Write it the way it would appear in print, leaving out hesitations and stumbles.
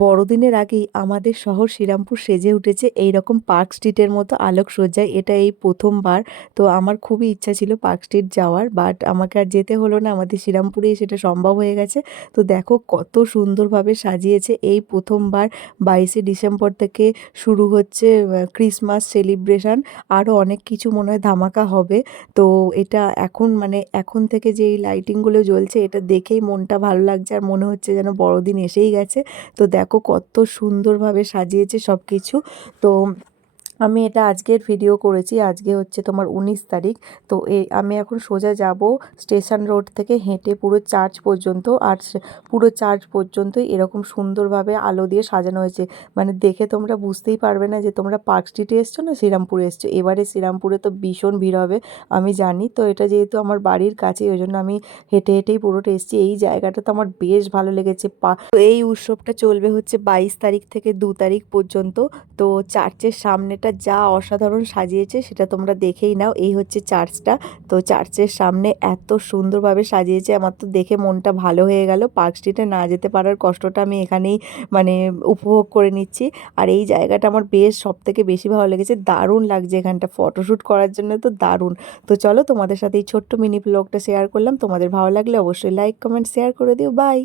বড়দিনের আগেই আমাদের শহর শ্রীরামপুর সেজে উঠেছে এইরকম পার্ক স্ট্রিটের মতো আলোকসজ্জায়। এটা এই প্রথমবার। তো আমার খুবই ইচ্ছা ছিল পার্ক স্ট্রিট যাওয়ার, বাট আমাকে আর যেতে হলো না, আমাদের শ্রীরামপুরেই সেটা সম্ভব হয়ে গেছে। তো দেখো কত সুন্দরভাবে সাজিয়েছে। এই প্রথমবার 22শে ডিসেম্বর থেকে শুরু হচ্ছে ক্রিসমাস সেলিব্রেশন। আরও অনেক কিছু মনে হয় ধামাকা হবে। তো এটা এখন মানে এখন থেকে যে এই লাইটিংগুলো জ্বলছে এটা দেখেই মনটা ভালো লাগছে, আর মনে হচ্ছে যেন বড়দিন এসেই গেছে। তো দেখো কত সুন্দরভাবে সাজিয়েছে সব কিছু। তো আমি এটা আজকের ভিডিও করেছি। আজকে হচ্ছে তোমার 19 তারিখ। তো আমি এখন সোজা যাব স্টেশন রোড থেকে হেঁটে পুরো চার্চ পর্যন্ত। আর পুরো চার্চ পর্যন্তই এরকম সুন্দরভাবে আলো দিয়ে সাজানো হয়েছে। মানে দেখে তোমরা বুঝতেই পারবে না যে তোমরা পার্ক স্ট্রিটে এসছো না শ্রীরামপুরে এসছো। এবারে শ্রীরামপুরে তো ভীষণ ভিড় হবে আমি জানি। তো এটা যেহেতু আমার বাড়ির কাছে, ওই জন্য আমি হেঁটে হেঁটেই পুরোটা এসেছি। এই জায়গাটা তো আমার বেশ ভালো লেগেছে। তো এই উৎসবটা চলবে হচ্ছে 22 তারিখ থেকে 2 তারিখ পর্যন্ত। তো চার্চের সামনেটা যা অসাধারণ সাজিয়েছে সেটা তোমরা দেখেই নাও। এই হচ্ছে চার্চটা। তো চার্চের সামনে এত সুন্দরভাবে সাজিয়েছে, আমার তো দেখে মনটা ভালো হয়ে গেল। পার্ক স্ট্রিটে না যেতে পারার কষ্টটা আমি এখানেই মানে উপভোগ করে নিচ্ছি। আর এই জায়গাটা আমার বেশ সবথেকে বেশি ভালো লেগেছে। দারুণ লাগছে এখানটা ফটোশ্যুট করার জন্য, তো দারুণ। তো চলো তোমাদের সাথে এই ছোট্ট মিনি ব্লগটা শেয়ার করলাম। তোমাদের ভালো লাগলে অবশ্যই লাইক কমেন্ট শেয়ার করে দিও। বাই।